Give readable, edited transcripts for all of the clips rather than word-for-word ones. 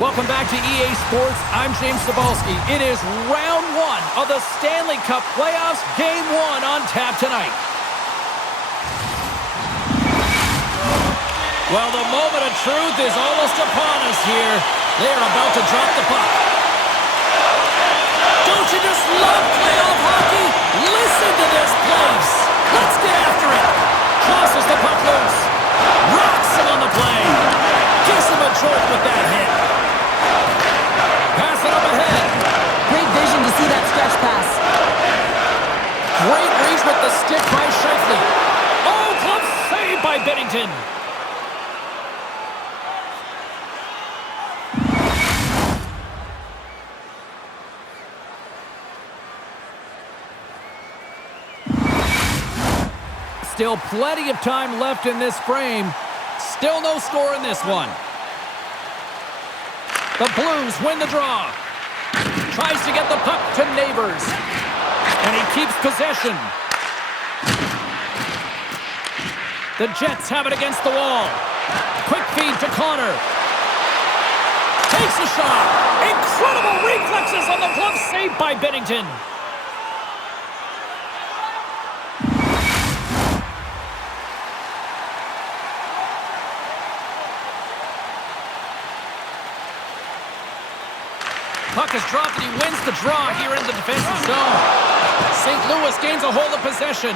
Welcome back to EA Sports. I'm James Cebulski. It is round one of the Stanley Cup playoffs, game one on tap tonight. Well, the moment of truth is almost upon us here. They are about to drop the puck. Don't you just love playoff hockey? Listen to this place. Let's get after it. Tosses the puck loose. Rocks him on the play. Gives him a jolt with that hit. Pass it up ahead. Great vision to see that stretch pass. Great reach with the stick by Scheifele. Oh, glove save by Binnington. Still plenty of time left in this frame. Still no score in this one. The Blues win the draw. Tries to get the puck to Neighbors. And he keeps possession. The Jets have it against the wall. Quick feed to Connor. Takes a shot. Incredible reflexes on the glove save by Binnington. Puck is dropped and he wins the draw here in the defensive zone. St. Louis gains a hold of possession.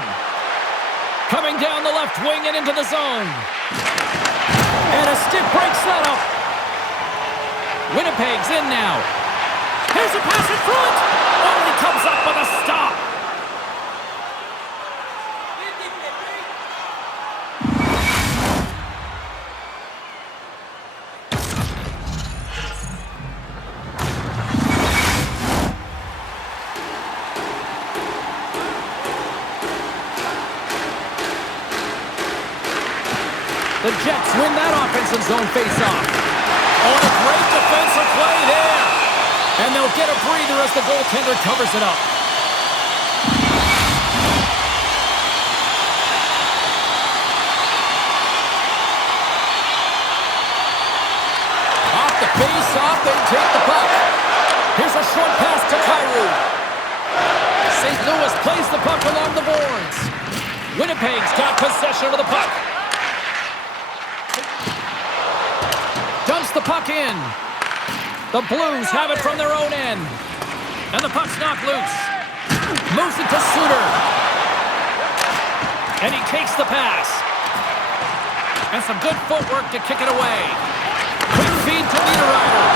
Coming down the left wing and into the zone. And a stick break setup. Winnipeg's in now. Here's a pass in front. Only comes up with a stop. The Jets win that offensive zone faceoff. Oh, a great defensive play there. And they'll get a breather as the goaltender covers it up. Off the faceoff, they take the puck. Here's a short pass to Kyrou. St. Louis plays the puck along the boards. Winnipeg's got possession of the puck. Dumps the puck in. The Blues have it from their own end. And the puck's knocked loose. Moves it to Suter. And he takes the pass. And some good footwork to kick it away. Quick feed to Niederreiter.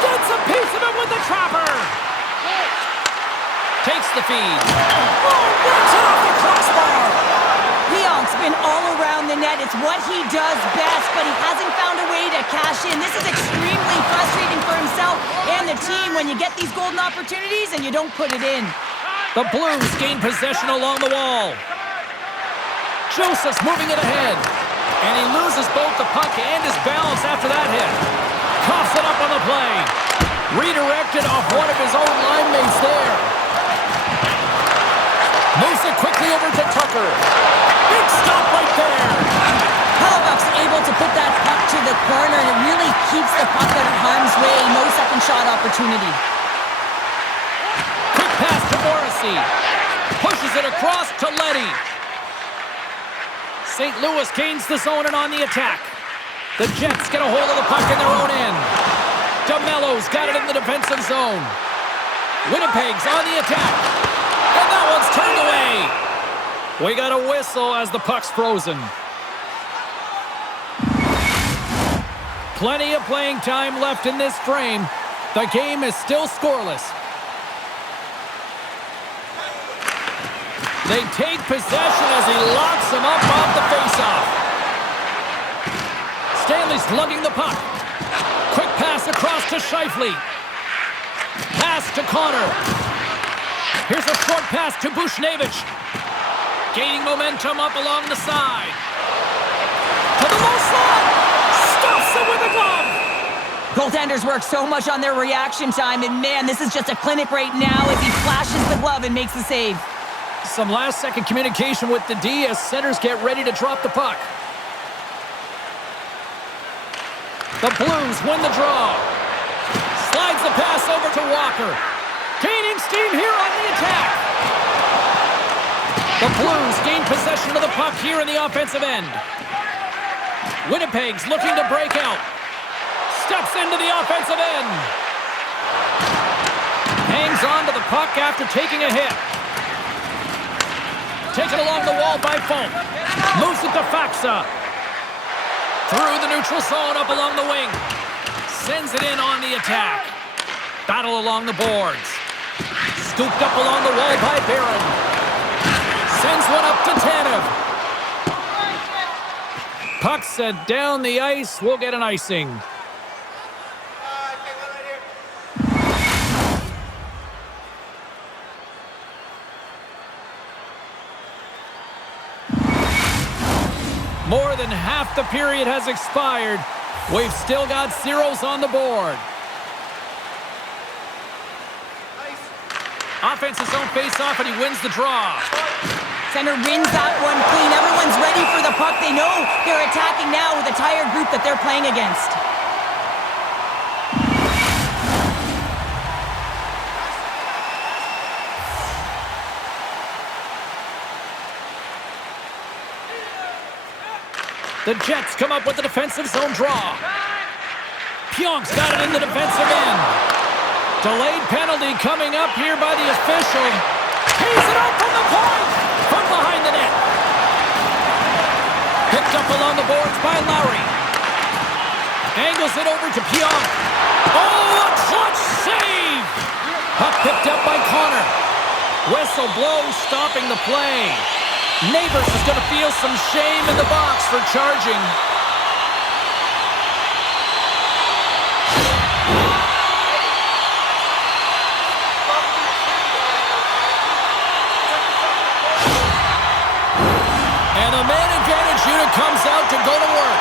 Gets a piece of it with the trapper. Takes the feed. Oh, works it off the crossbar. Leon's been all around the net. It's what he does best, but he hasn't found a way to cash in. This is extremely frustrating for himself and the team when you get these golden opportunities and you don't put it in. The Blues gain possession along the wall. Joseph's moving it ahead. And he loses both the puck and his balance after that hit. Coughs it up on the play. Redirected off one of his own line mates there. Moves it quickly over to Tucker. Big stop right there. Hellebuck's able to put that puck to the corner, and it really keeps the puck out of harm's way. No second shot opportunity. Quick pass to Morrissey. Pushes it across to Leddy. St. Louis gains the zone and on the attack. The Jets get a hold of the puck in their own end. DeMello's got it in the defensive zone. Winnipeg's on the attack. And that one's turned away. We got a whistle as the puck's frozen. Plenty of playing time left in this frame. The game is still scoreless. They take possession as he locks him up off the faceoff. Stanley's lugging the puck. Quick pass across to Scheifele. Pass to Connor. Here's a short pass to Bushnevich. Gaining momentum up along the side. To the low slot. Stuffs it with a glove. Goaltenders work so much on their reaction time, and man, this is just a clinic right now as he flashes the glove and makes the save. Some last-second communication with the D as centers get ready to drop the puck. The Blues win the draw. to Walker. Gaining steam here on the attack. The Blues gain possession of the puck here in the offensive end. Winnipeg's looking to break out. Steps into the offensive end. Hangs on to the puck after taking a hit. Taken along the wall by Folk. Moves it to Faxa. Through the neutral zone, up along the wing. Sends it in on the attack. Battle along the boards. Scooped up along the wall by Barron. Sends one up to Tanev. Puck set down the ice. We'll get an icing. More than half the period has expired. We've still got zeros on the board. Offense's own face-off, and he wins the draw. Center wins that one clean. Everyone's ready for the puck. They know they're attacking now with a tired group that they're playing against. The Jets come up with the defensive zone draw. Pionk's got it in the defensive end. Delayed penalty coming up here by the official. Pays it out from the point! From behind the net. Picked up along the boards by Lowry. Angles it over to Pionk. Oh, a clutch save! Puck picked up by Connor. Whistle blows, stopping the play. Neighbors is going to feel some shame in the box for charging. And the man advantage unit comes out to go to work.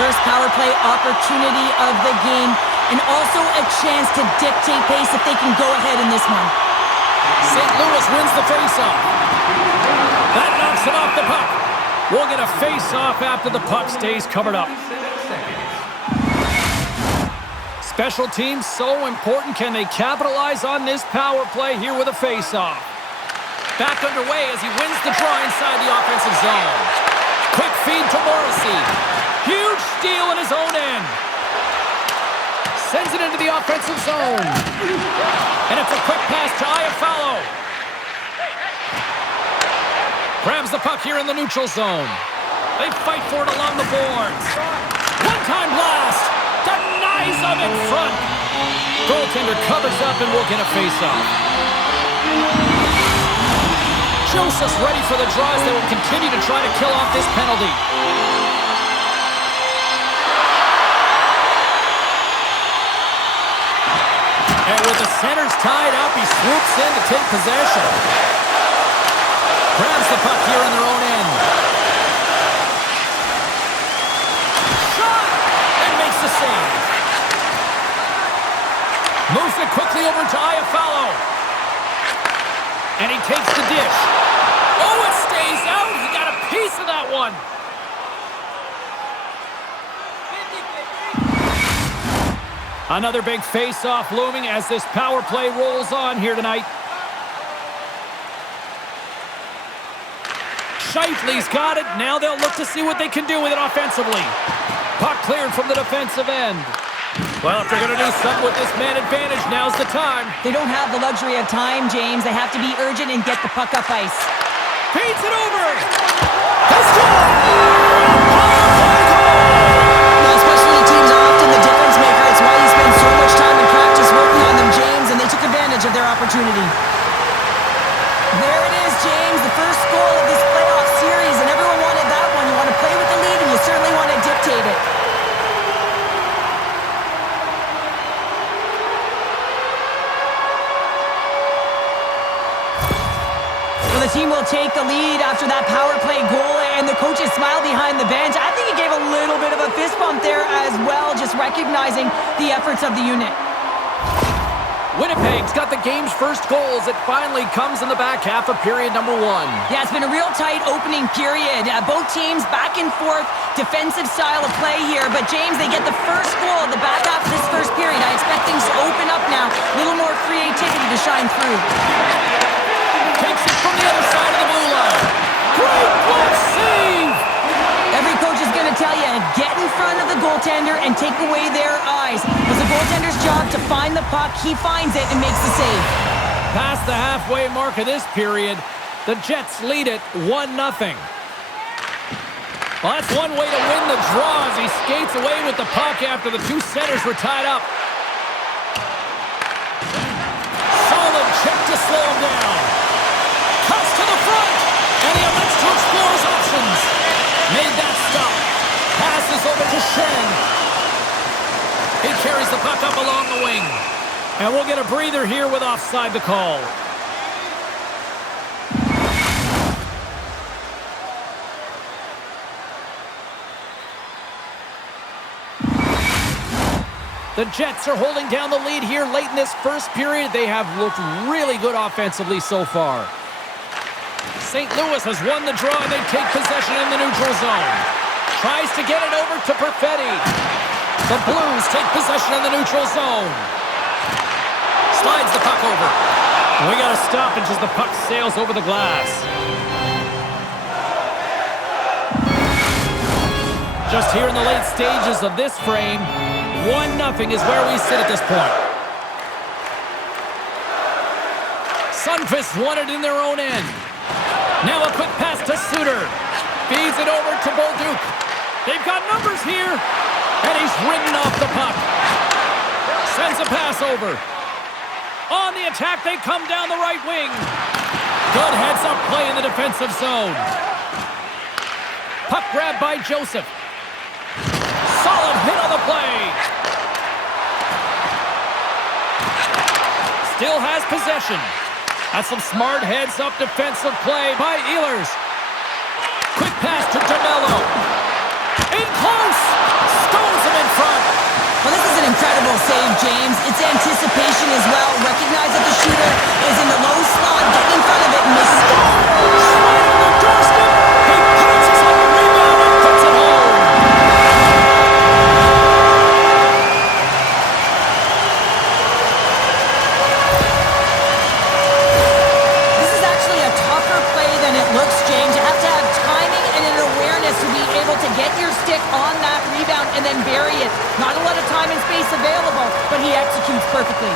First power play opportunity of the game, and also a chance to dictate pace if they can go ahead in this one. St. Louis wins the faceoff. That knocks it off the puck. We'll get a face-off after the puck stays covered up. Special teams so important. Can they capitalize on this power play here with a face-off? Back underway as he wins the draw inside the offensive zone. Quick feed to Morrissey. Huge steal in his own end. Sends it into the offensive zone. And it's a quick pass to Iafallo. Grabs the puck here in the neutral zone. They fight for it along the boards. One-time blast. Denies them in front. Goaltender covers up and we'll get a face-off. Joseph's ready for the draws that will continue to try to kill off this penalty. And with the centers tied up, he swoops in to take possession. Grabs the puck here in their own end. Shot! And makes the save. Moves it quickly over to Iafallo. And he takes the dish. Oh, it stays out. He got a piece of that one. Another big face-off looming as this power play rolls on here tonight. Scheifele's got it. Now they'll look to see what they can do with it offensively. Puck cleared from the defensive end. Well, if they're going to do something with this man advantage, now's the time. They don't have the luxury of time, James. They have to be urgent and get the puck up ice. Feeds it over. Let's go! Now, special teams are often the difference maker. It's why you spend so much time in practice working on them, James, and they took advantage of their opportunity. There it is, James, the first goal of this playoff series, and everyone wanted that one. You want to play with the lead, and you certainly want to dictate it. Well, the team will take the lead after that power play goal, and the coaches smile behind the bench. I think he gave a little bit of a fist bump there as well, just recognizing the efforts of the unit. Winnipeg's got the game's first goals. It finally comes in the back half of period number one. Yeah, it's been a real tight opening period. Both teams back and forth, defensive style of play here. But, James, they get the first goal in the back half of this first period. I expect things to open up now. A little more shine through. Takes it from the other side of the blue line. Great glove save! Every coach is going to tell you, get in front of the goaltender and take away their eyes. It's the goaltender's job to find the puck. He finds it and makes the save. Past the halfway mark of this period, the Jets lead it 1-0. Well, that's one way to win the draw as he skates away with the puck after the two centers were tied up. Solid check to slow him down. Cuts to the front, and he elects to explore his options. Made that stop. Passes over to Shen. He carries the puck up along the wing. And we'll get a breather here with offside the call. The Jets are holding down the lead here late in this first period. They have looked really good offensively so far. St. Louis has won the draw, and they take possession in the neutral zone. Tries to get it over to Perfetti. The Blues take possession in the neutral zone. Slides the puck over. We got a stoppage as the puck sails over the glass. Just here in the late stages of this frame, 1-0 is where we sit at this point. Sunfist won it in their own end. Now a quick pass to Suter. Feeds it over to Bolduc. They've got numbers here. And he's ridden off the puck. Sends a pass over. On the attack, they come down the right wing. Good heads-up play in the defensive zone. Puck grab by Joseph. Solid hit on the play. Still has possession. That's some smart heads-up defensive play by Ehlers. Quick pass to DeMello. In close. Stones him in front. Well, this is an incredible save, James. It's anticipation as well. Recognize that the shooter is in the low slot. Get in front of it and make it go. Right on the doorstep. He pounces on the rebound and puts it home. This is actually a tougher play than it looks, James. You have to have timing and an awareness to be able to get your stick on that rebound and then bury it. Not a lot of time and space available, but he executes perfectly.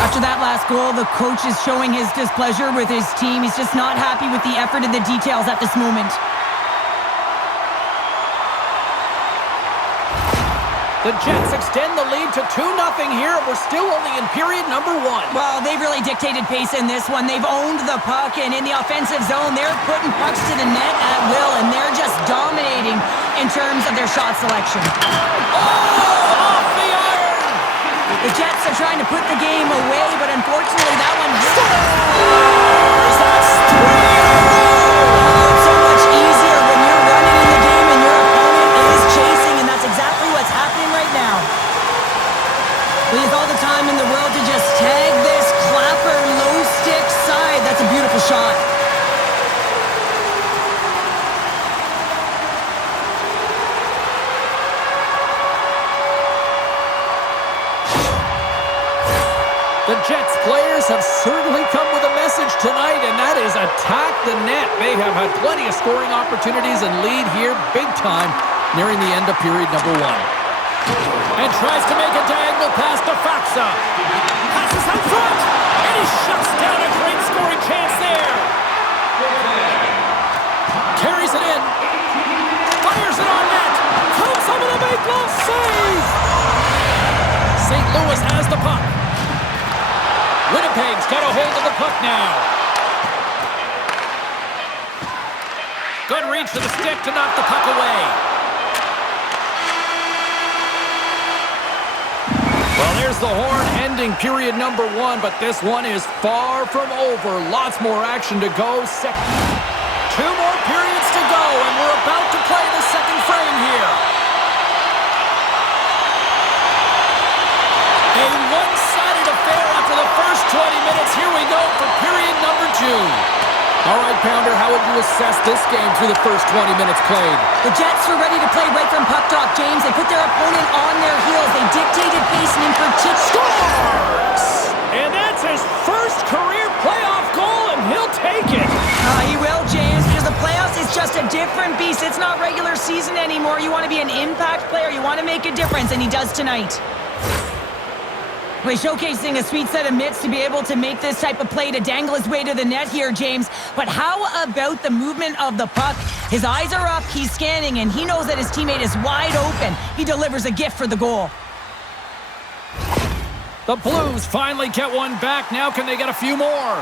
After that last goal, the coach is showing his displeasure with his team. He's just not happy with the effort and the details at this moment. The Jets extend the lead to 2-0 here. We're still only in period number 1. Well, they've really dictated pace in this one. They've owned the puck, and in the offensive zone, they're putting pucks to the net at will, and they're just dominating in terms of their shot selection. Oh, off the iron! The Jets are trying to put the game away, but unfortunately, that one Scores! That's 3 in a row! Oh, it's so much easier when you're running in the game and your opponent is chasing, and that's exactly what's happening right now. We have all the time in the world to just tag this clapper low stick side. That's a beautiful shot. The Jets players have certainly come with a message tonight, and that is attack the net. They have had plenty of scoring opportunities and lead here big time nearing the end of period number 1. And tries to make a diagonal pass to Faksa. Passes out front, and he shuts down a great scoring chance there. Carries it in. Fires it on net. Comes over the make glove save. St. Louis has the puck. Winnipeg's got a hold of the puck now. Good reach to the stick to knock the puck away. Well, there's the horn ending period number 1, but this one is far from over. Lots more action to go. 2 more periods to go, and we're about to play the second frame here. A one-sided affair after the first 20 minutes. Here we go for period number 2. All right, Pounder, how would you assess this game through the first 20 minutes played? The Jets were ready to play right from puck drop, James. They put their opponent on their heels. They dictated pace, and in particular... Scores! And that's his first career playoff goal, and he'll take it. He will, James, because the playoffs is just a different beast. It's not regular season anymore. You want to be an impact player. You want to make a difference, and he does tonight. We're showcasing a sweet set of mitts to be able to make this type of play to dangle his way to the net here, James. But how about the movement of the puck? His eyes are up, he's scanning, and he knows that his teammate is wide open. He delivers a gift for the goal. The Blues finally get one back. Now can they get a few more?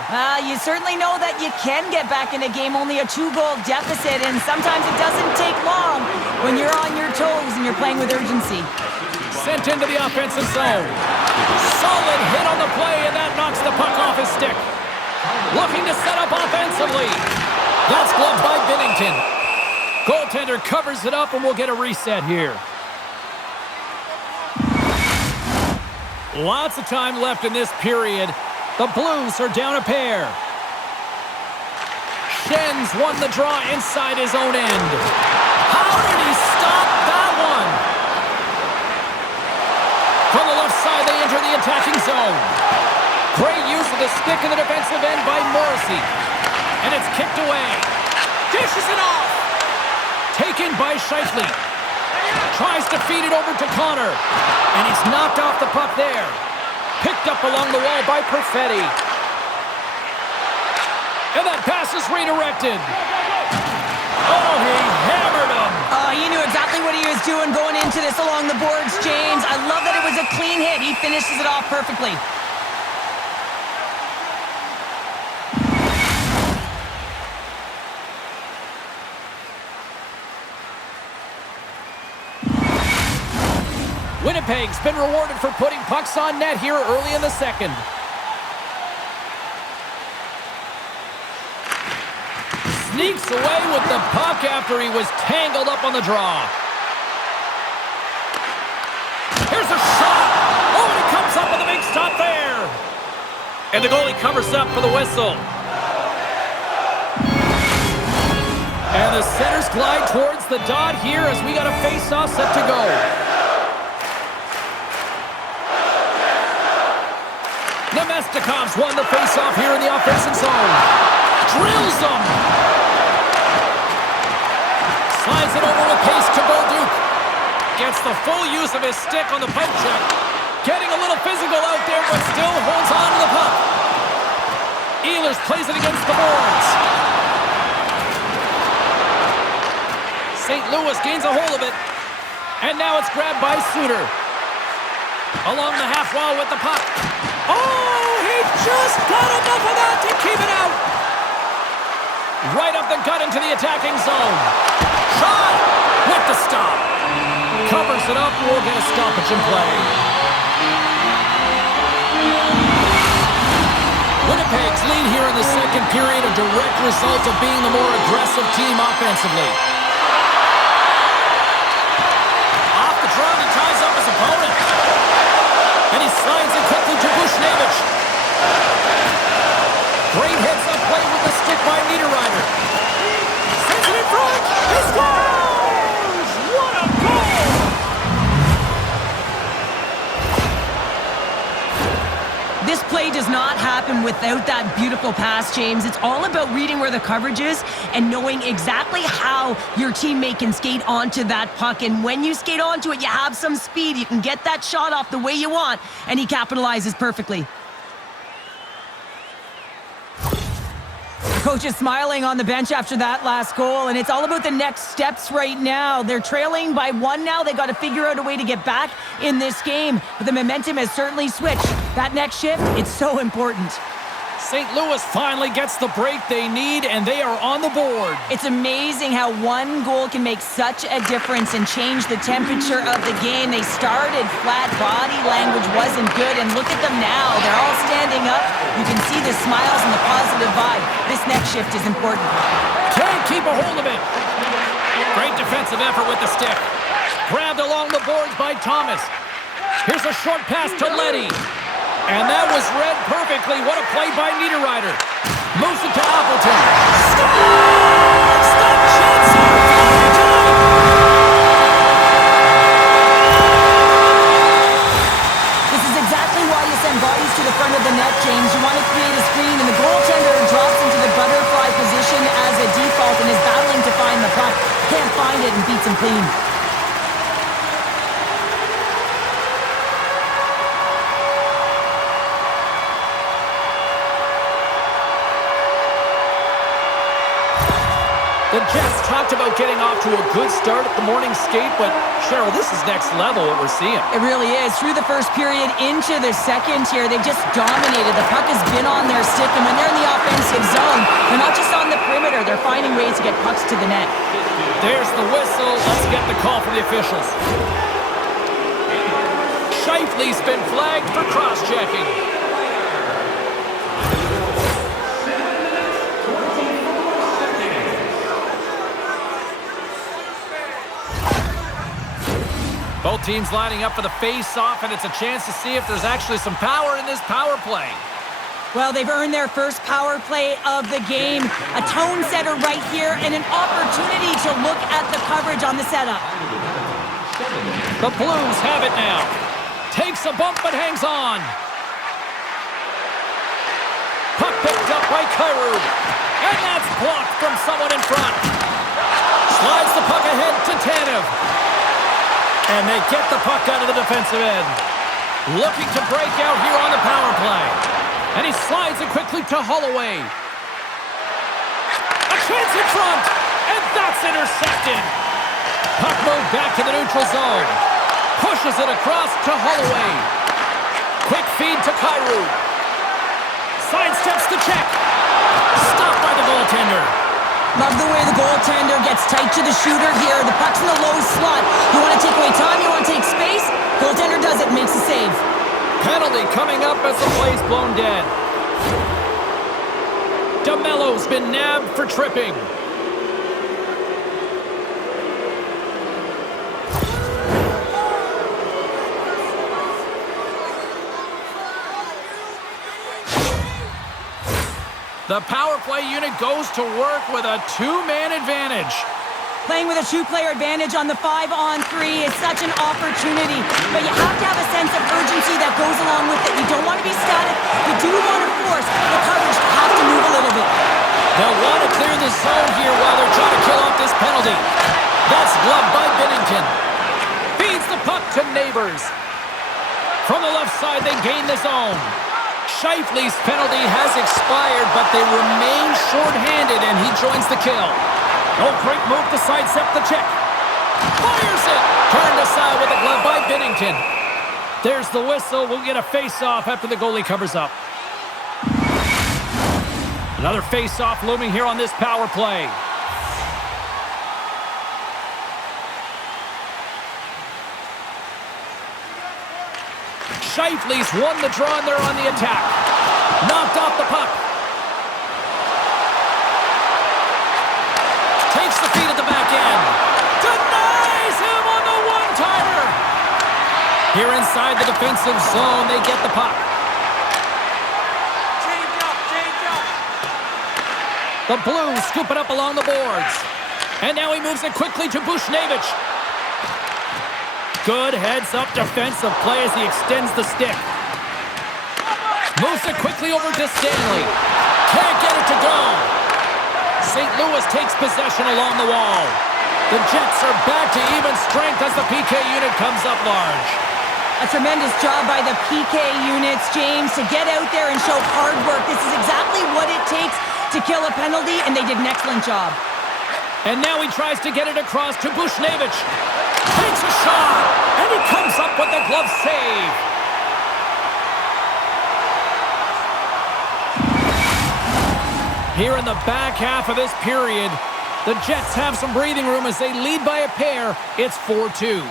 You certainly know that you can get back in a game, only a 2-goal deficit, and sometimes it doesn't take long when you're on your toes and you're playing with urgency. Sent into the offensive zone. Solid hit on the play, and that knocks the puck off his stick. Looking to set up offensively. That's gloved by Binnington. Goaltender covers it up, and we'll get a reset here. Lots of time left in this period. The Blues are down a pair. Schenns won the draw inside his own end. How did he stop that one? From the left side, they enter the attacking zone. Great use of the stick in the defensive end by Morrissey. And it's kicked away. Dishes it off. Taken by Scheifele. Tries to feed it over to Connor. And he's knocked off the puck there. Picked up along the wall by Perfetti. And that pass is redirected. Oh, he hammered him. He knew exactly what he was doing going into this along the boards, James. I love that it was a clean hit. He finishes it off perfectly. Winnipeg's been rewarded for putting pucks on net here early in the second. Sneaks away with the puck after he was tangled up on the draw. Here's a shot. Oh, and he comes up with a big stop there. And the goalie covers up for the whistle. And the centers glide towards the dot here as we got a face-off set to go. Nemestikov's won the face-off here in the offensive zone. Drills them. Slides it over with pace to Bolduc. Gets the full use of his stick on the poke check. Getting a little physical out there, but still holds on to the puck. Ehlers plays it against the boards. St. Louis gains a hold of it. And now it's grabbed by Suter. Along the half wall with the puck. Oh, he just got enough of that to keep it out. Right up the gut into the attacking zone. Shot with the stop. Covers it up. We'll get a stoppage in play. Winnipeg's lead here in the second period, a direct result of being the more aggressive team offensively. Off the draw, he ties up his opponent. And he slides it quickly to Bushnevich. Great hits up play with the stick by Niederreiter. Sends it in front. He scores! What a goal! This play does not happen without that beautiful pass, James. It's all about reading where the coverage is and knowing exactly how your teammate can skate onto that puck. And when you skate onto it, you have some speed. You can get that shot off the way you want, and he capitalizes perfectly. Coach is smiling on the bench after that last goal, and it's all about the next steps right now. They're trailing by 1 now. They got to figure out a way to get back in this game, but the momentum has certainly switched. That next shift, it's so important. St. Louis finally gets the break they need, and they are on the board. It's amazing how one goal can make such a difference and change the temperature of the game. They started flat, body language wasn't good, and look at them now. They're all standing up. You can see the smiles and the positive vibe. This next shift is important. Can't keep a hold of it. Great defensive effort with the stick. Grabbed along the boards by Thomas. Here's a short pass to Leddy. And that was read perfectly. What a play by Niederreiter. Moves it to Appleton. it and beats him clean. The Jets talked about getting off to a good start at the morning skate, but Cheryl, this is next level what we're seeing. It really is. Through the first period into the second here, they've just dominated. The puck has been on their stick, and when they're in the offensive zone, they're not just on the perimeter, they're finding ways to get pucks to the net. There's the whistle. Let's get the call from the officials. Shifley's been flagged for cross-checking. Both teams lining up for the face-off, and it's a chance to see if there's actually some power in this power play. Well, they've earned their first power play of the game. A tone setter right here and an opportunity to look at the coverage on the setup. The Blues have it now. Takes a bump but hangs on. Puck picked up by Kyrou. And that's blocked from someone in front. Slides the puck ahead to Tanev. And they get the puck out of the defensive end. Looking to break out here on the power play. And he slides it quickly to Holloway. A chance in front. And that's intercepted. Puck moved back to the neutral zone. Pushes it across to Holloway. Quick feed to Kyrou. Sidesteps the check. Stopped by the goaltender. Love the way the goaltender gets tight to the shooter here. The puck's in the low slot. You want to take away time, you want to take space. Goaltender does it, makes the save. Penalty coming up as the play's blown dead. DeMello's been nabbed for tripping. The power play unit goes to work with a two-man advantage. Playing with a two-player advantage on the 5-on-3 is such an opportunity, but you have to have a sense of urgency that goes along with it. You don't want to be static. You do want to force the coverage to have to move a little bit. They'll want to clear the zone here while they're trying to kill off this penalty. That's gloved by Binnington. Feeds the puck to Neighbors. From the left side, they gain the zone. Shifley's penalty has expired, but they remain short-handed, and he joins the kill. Oh, great move to sidestep the check. Fires it! Turned aside with a glove by Binnington. There's the whistle. We'll get a face-off after the goalie covers up. Another face-off looming here on this power play. Shifley's won the draw, and they're on the attack. Knocked off the puck. Takes the feed at the back end. Denies him on the one-timer. Here inside the defensive zone, they get the puck. The Blues scoop it up along the boards. And now he moves it quickly to Bushnevich. Good heads-up defensive play as he extends the stick. Moves it quickly over to Stanley. Can't get it to go. St. Louis takes possession along the wall. The Jets are back to even strength as the PK unit comes up large. A tremendous job by the PK units, James, to get out there and show hard work. This is exactly what it takes to kill a penalty, and they did an excellent job. And now he tries to get it across to Bushnevich. Takes a shot, and he comes up with the glove save. Here in the back half of this period, the Jets have some breathing room as they lead by a pair. It's 4-2.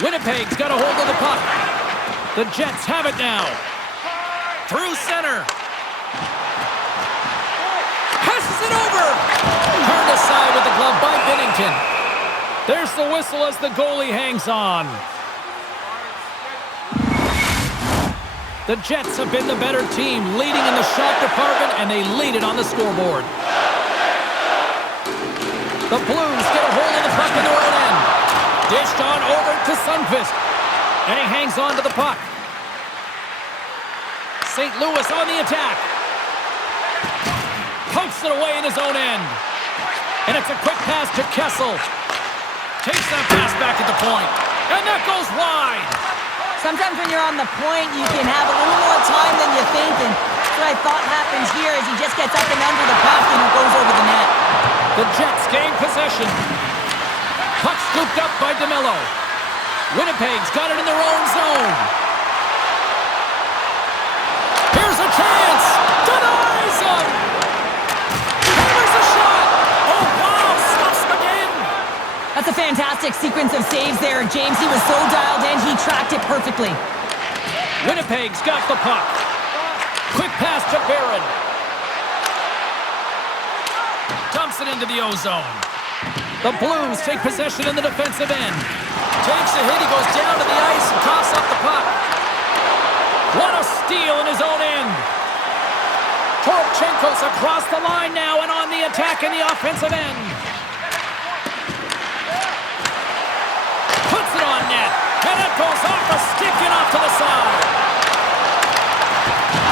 Winnipeg's got a hold of the puck. The Jets have it now. Through center. Passes it over. Turned aside with the glove by Binnington. There's the whistle as the goalie hangs on. The Jets have been the better team, leading in the shot department, and they lead it on the scoreboard. The Blues get a hold of the puck in their own end. Dished on over to Sundqvist. And he hangs on to the puck. St. Louis on the attack. Pokes it away in his own end. And it's a quick pass to Kessel. Takes that pass back at the point. And that goes wide. Sometimes when you're on the point, you can have a little more time than you think, and that's what I thought happens here as he just gets up and under the puck and it goes over the net. The Jets gain possession. Puck scooped up by DeMello. Winnipeg's got it in their own zone. Here's a chance. Denies him. Hammers a shot. Oh, wow. Stuffs him again. That's a fantastic sequence of saves there, James. He was so dialed in, he tracked it perfectly. Winnipeg's got the puck. Quick pass to Barron. Dumps it into the O-zone. The Blues take possession in the defensive end. Takes a hit, he goes down to the ice and coughs up the puck. What a steal in his own end. Toropchenko's across the line now and on the attack in the offensive end. Puts it on net, and it goes off a stick and off to the side.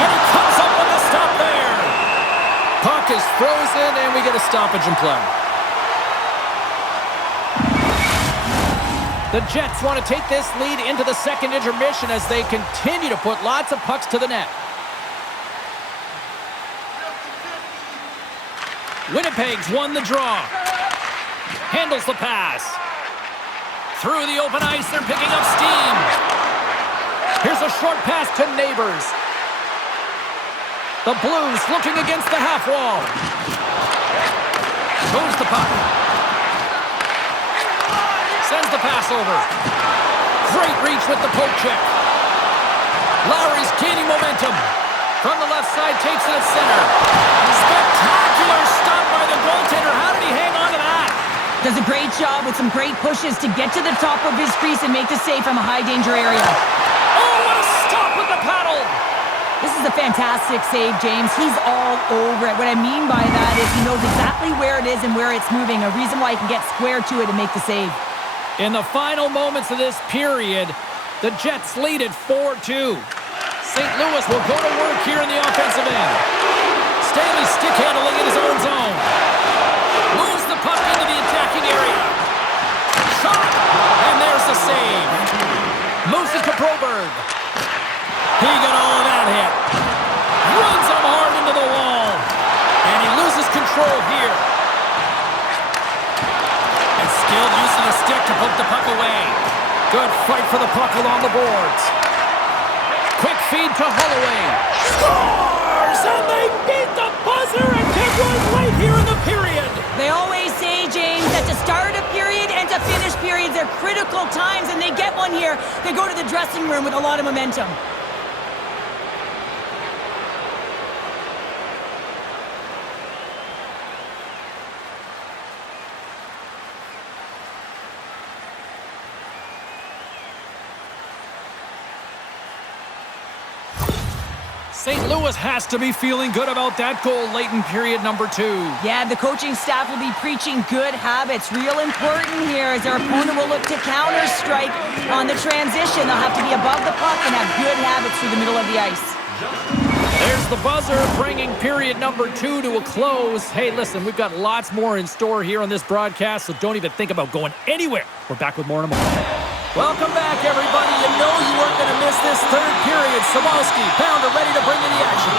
And he comes up with a stop there. Puck is frozen, and we get a stoppage in play. The Jets want to take this lead into the second intermission as they continue to put lots of pucks to the net. Winnipeg's won the draw. Handles the pass. Through the open ice, they're picking up steam. Here's a short pass to Neighbors. The Blues looking against the half wall. Moves the puck. Sends the pass over. Great reach with the poke check. Lowry's gaining momentum. From the left side, takes it at center. Spectacular stop by the goaltender. How did he hang on to that? Does a great job with some great pushes to get to the top of his crease and make the save from a high-danger area. Oh, what a stop with the paddle! This is a fantastic save, James. He's all over it. What I mean by that is he knows exactly where it is and where it's moving, a reason why he can get square to it and make the save. In the final moments of this period, the Jets lead at 4-2. St. Louis will go to work here in the offensive end. Stanley stick handling in his own zone. Moves the puck into the attacking area. Shot! And there's the save. Moves it to Broberg. He got all of that hit. Runs him hard into the wall. And he loses control here. And skilled use of the stick to poke the puck away. Good fight for the puck along the boards. Quick feed to Holloway. Scores! And they beat the buzzer and get one right here in the period. They always say, James, that to start a period and to finish periods are critical times, and they get one here. They go to the dressing room with a lot of momentum. St. Louis has to be feeling good about that goal late in period number 2. Yeah, the coaching staff will be preaching good habits. Real important here as their opponent will look to counter-strike on the transition. They'll have to be above the puck and have good habits through the middle of the ice. There's the buzzer bringing period number 2 to a close. Hey, listen, we've got lots more in store here on this broadcast, so don't even think about going anywhere. We're back with more in a moment. Welcome back, everybody. You know you weren't going to miss this third period. Samowski, Pounder ready to bring in the action.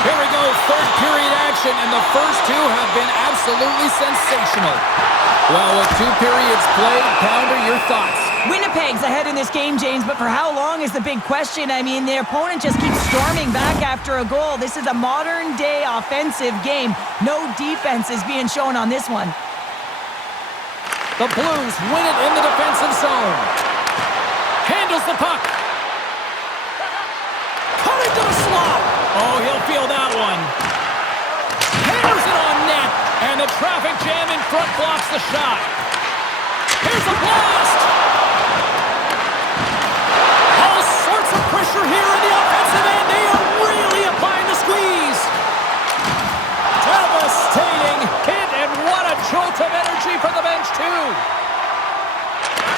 Here we go, third period action, and the first two have been absolutely sensational. Well, with 2 periods played, Pounder, your thoughts? Winnipeg's ahead in this game, James, but for how long is the big question. I mean, their opponent just keeps storming back after a goal. This is a modern-day offensive game. No defense is being shown on this one. The Blues win it in the defensive zone. Handles the puck. Coming to the slot. Oh, he'll feel that one. Hammers it on net. And the traffic jam in front blocks the shot. Here's a blast. All sorts of pressure here in the offensive end. They are really applying the squeeze. Devastating hit, and what a jolt of energy from the bench, too.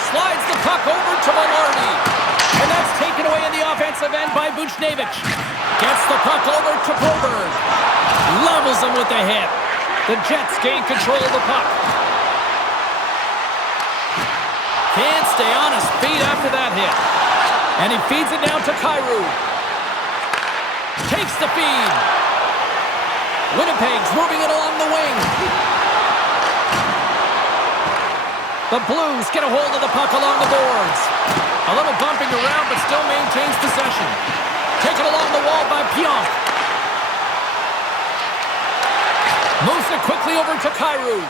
Slides the puck over to Maloney. And that's taken away in the offensive end by Buchnevich. Gets the puck over to Broberg. Levels him with the hit. The Jets gain control of the puck. Can't stay on his feet after that hit. And he feeds it down to Kyrou. Takes the feed. Winnipeg's moving it along the wing. The Blues get a hold of the puck along the boards. A little bumping around, but still maintains possession. Taken along the wall by Pionk. Moves it quickly over to Kyrou.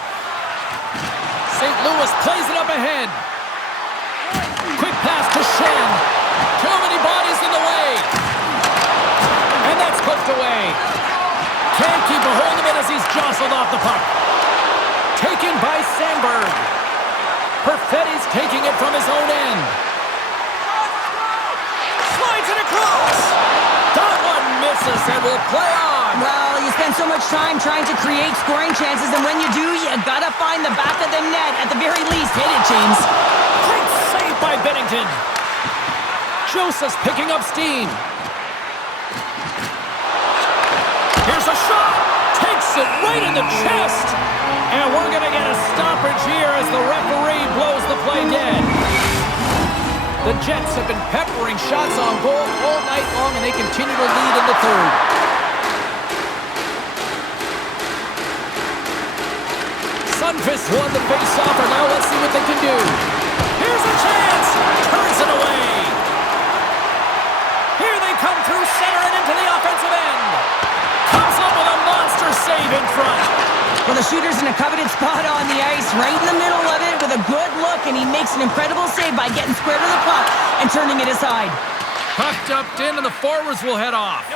St. Louis plays it up ahead. Quick pass to Shen. Too many bodies in the way. And that's poked away. Can't keep a hold of it as he's jostled off the puck. Taken by Sandberg. Perfetti's taking it from his own end. Slides it across. That one misses and will play on. Well, you spend so much time trying to create scoring chances, and when you do, you gotta find the back of the net. At the very least, hit it, James. Great save by Bennington. Joseph's picking up steam. Here's a shot. Takes it right in the chest. And we're going to get a stoppage here as the referee blows the play dead. The Jets have been peppering shots on goal all night long, and they continue to lead in the third. Sundqvist won the face-off, and now let's see what they can do. Here's a chance. Turns it away. Here they come through center and into the offensive end. Comes up with a monster save in front. Well, the shooter's in a coveted spot on the ice, right in the middle of it with a good look, and he makes an incredible save by getting square to the puck and turning it aside. Puck dumped in, and the forwards will head off.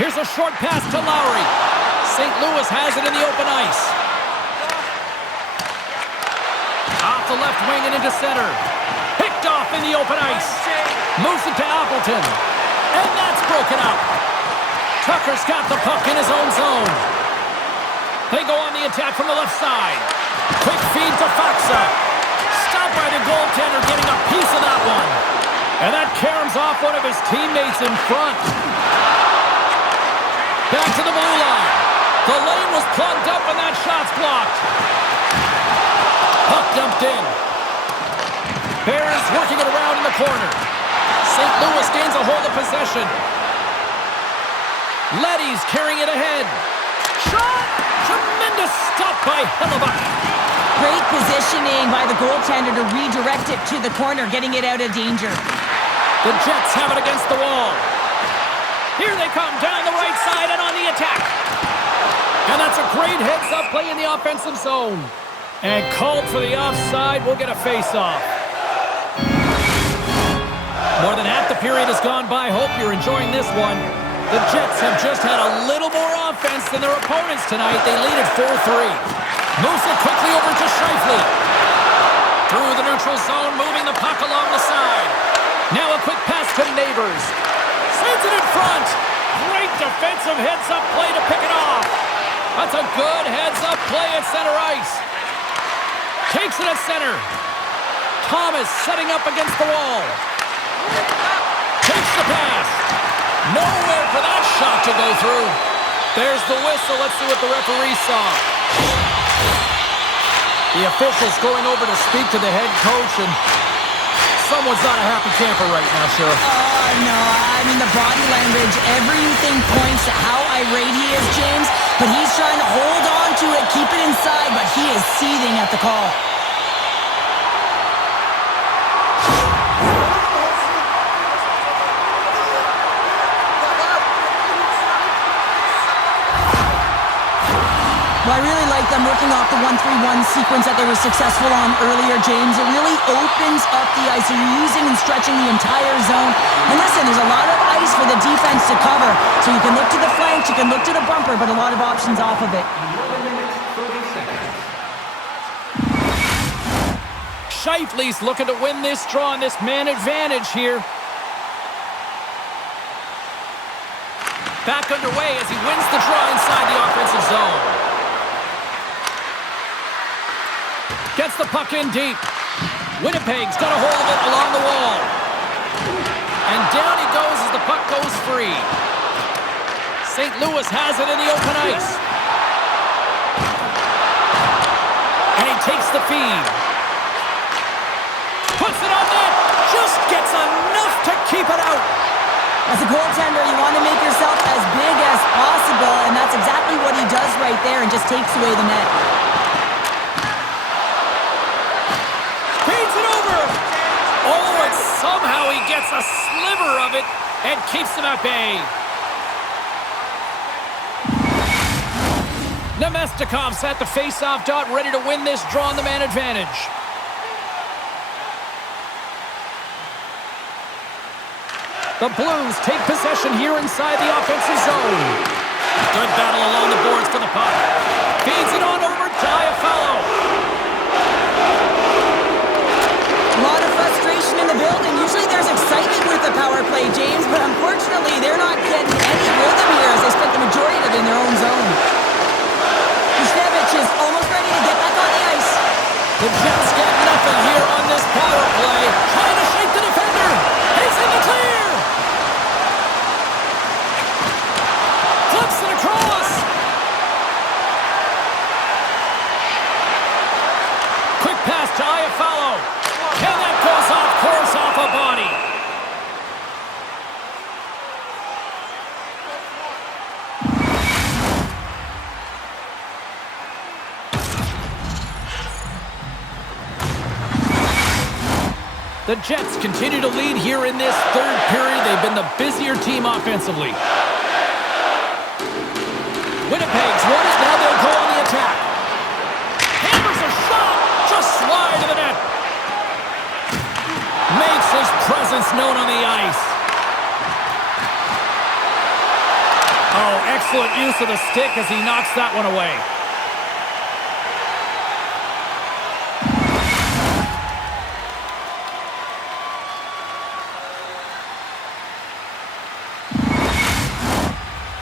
Here's a short pass to Lowry. St. Louis has it in the open ice. Off the left wing and into center. Picked off in the open ice. Moves it to Appleton. And that's broken up. Tucker's got the puck in his own zone. They go on the attack from the left side. Quick feed to Faksa. Stopped by the goaltender, getting a piece of that one. And that caroms off one of his teammates in front. Back to the blue line. The lane was plugged up and that shot's blocked. Puck dumped in. Bears working it around in the corner. St. Louis gains a hold of possession. Leddy's carrying it ahead. Shot! Tremendous stop by Hellebuck. Great positioning by the goaltender to redirect it to the corner, getting it out of danger. The Jets have it against the wall. Here they come down the right side and on the attack. And that's a great heads-up play in the offensive zone. And called for the offside. We'll get a face-off. More than half the period has gone by. Hope you're enjoying this one. The Jets have just had a little more offense than their opponents tonight. They lead at 4-3. Moves it quickly over to Scheifele. Through the neutral zone, moving the puck along the side. Now a quick pass to Neighbors. Sends it in front. Great defensive heads-up play to pick it off. That's a good heads-up play at center ice. Takes it at center. Thomas setting up against the wall. Takes the pass. Nowhere for that shot to go through. There's the whistle. Let's see what the referee saw. The official's going over to speak to the head coach, and someone's not a happy camper right now, Sheriff. No, I mean, the body language, everything points to how irate he is, James, but he's trying to hold on to it, keep it inside, but he is seething at the call. Well, I really like them working off the 1-3-1 sequence that they were successful on earlier, James. It really opens up the ice. You're using and stretching the entire zone. And listen, there's a lot of ice for the defense to cover. So you can look to the flanks, you can look to the bumper, but a lot of options off of it. Scheifele's looking to win this draw on this man advantage here. Back underway as he wins the draw inside the offensive zone. Gets the puck in deep. Winnipeg's got a hold of it along the wall. And down he goes as the puck goes free. St. Louis has it in the open ice. And he takes the feed. Puts it on net. Just gets enough to keep it out. As a goaltender, you want to make yourself as big as possible, and that's exactly what he does right there and just takes away the net. Feeds it over. Oh, and somehow he gets a sliver of it and keeps them at bay. Nemestikov's at the face-off dot, ready to win this draw on the man advantage. The Blues take possession here inside the offensive zone. Good battle along the boards for the puck. Feeds it on over to Iafallo. A lot of frustration in the building. Usually there's excitement with the power play, James, but unfortunately they're not getting any rhythm here as they spent the majority of it in their own zone. Buchnevich is almost ready to get back on the ice. The Jets get nothing here on this power play. Trying to shake the defender. He's in the clear. Flips it across. Quick pass to Iafallo. And that goes off course off a body. The Jets continue to lead here in this third period. They've been the busier team offensively. Winnipeg's won it. Now they'll go on the attack. Hammers a shot. Just slide to the net. Makes his presence known on the ice. Oh, excellent use of the stick as he knocks that one away.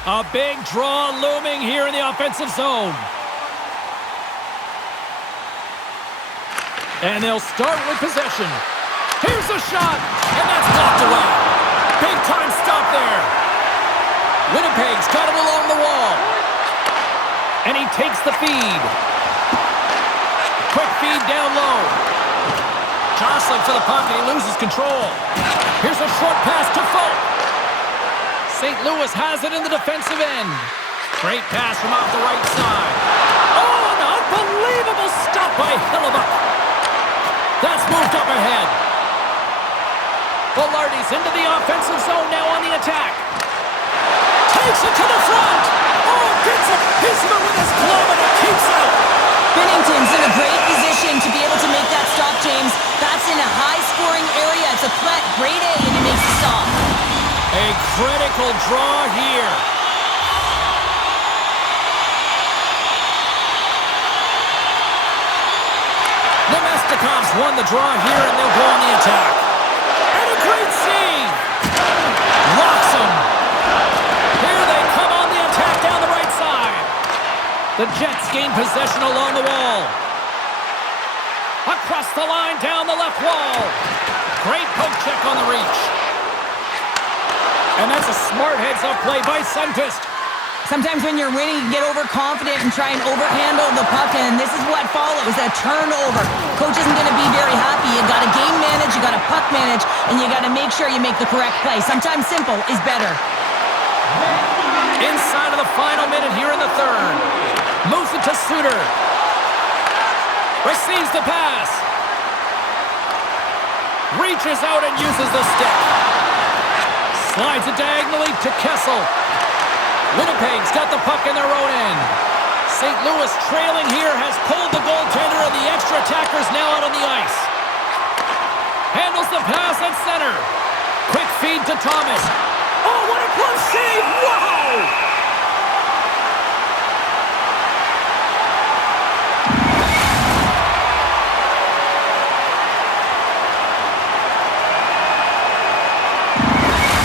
A big draw looming here in the offensive zone. And they'll start with possession. Here's a shot, and that's blocked away. Big time stop there. Winnipeg's got it along the wall. And he takes the feed. Quick feed down low. Jostling for the puck, and he loses control. Here's a short pass to Folk. St. Louis has it in the defensive end. Great pass from off the right side. Oh, an unbelievable stop by Hillebuck. That's moved up ahead. Velarde's into the offensive zone now on the attack. Takes it to the front. Oh, gets a piece of it with his glove and it keeps out. Binnington's in a great position to be able to make that stop, James. That's in a high-scoring area. It's a threat. Grade A, and he makes the stop. A critical draw here. Nemestikov's won the draw here, and they'll go on the attack. And a great save. Locks him. Here they come on the attack down the right side. The Jets gain possession along the wall. Across the line, down the left wall. Great poke check on the reach. And that's a smart heads-up play by Sundqvist. Sometimes when you're winning, you get overconfident and try and overhandle the puck, and this is what follows, a turnover. Coach isn't going to be very happy. You got to game manage, you got to puck manage, and you got to make sure you make the correct play. Sometimes simple is better. Inside of the final minute here in the third. Moves it to Suter. Receives the pass. Reaches out and uses the stick. Slides it diagonally to Kessel. Winnipeg's got the puck in their own end. St. Louis trailing here has pulled the goaltender, and the extra attacker's now out on the ice. Handles the pass at center. Quick feed to Thomas. Oh, what a close save! Wow!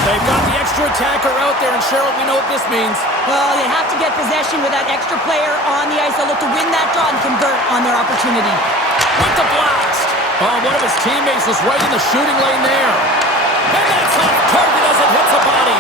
They've got the extra attacker out there, and Cheryl, we know what this means. Well, they have to get possession with that extra player on the ice. They'll look to win that draw and convert on their opportunity. With the blast. Oh, one of his teammates was right in the shooting lane there. And that's off target as it hits a body.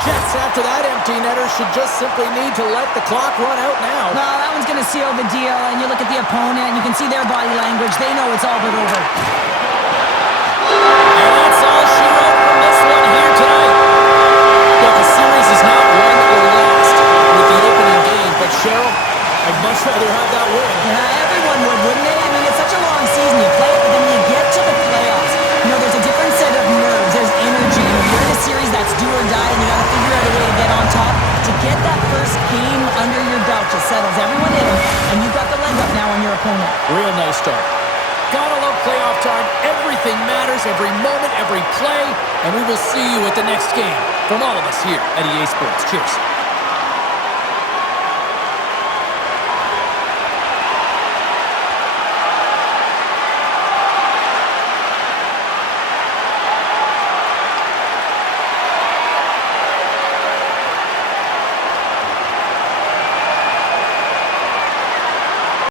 Jets, after that empty netter, should just simply need to let the clock run out now. Well, that one's going to seal the deal, and you look at the opponent, and you can see their body language. They know it's all but over. And that's all she wrote from this one here tonight. Look, a series is not won or lost with the opening game, but Cheryl, I'd much rather have that win. Yeah, everyone would, wouldn't they? I mean, it's such a long season. You play it, but then when you get to the playoffs, you know, there's a different set of nerves. There's energy. You're in a series that's do or die, and you got to figure out a way to get on top. To get that first game under your belt just settles everyone in, and you've got the leg up now on your opponent. Real nice start. Gotta love playoff time. Everything matters, every moment, every play, and we will see you at the next game. From all of us here at EA Sports. Cheers.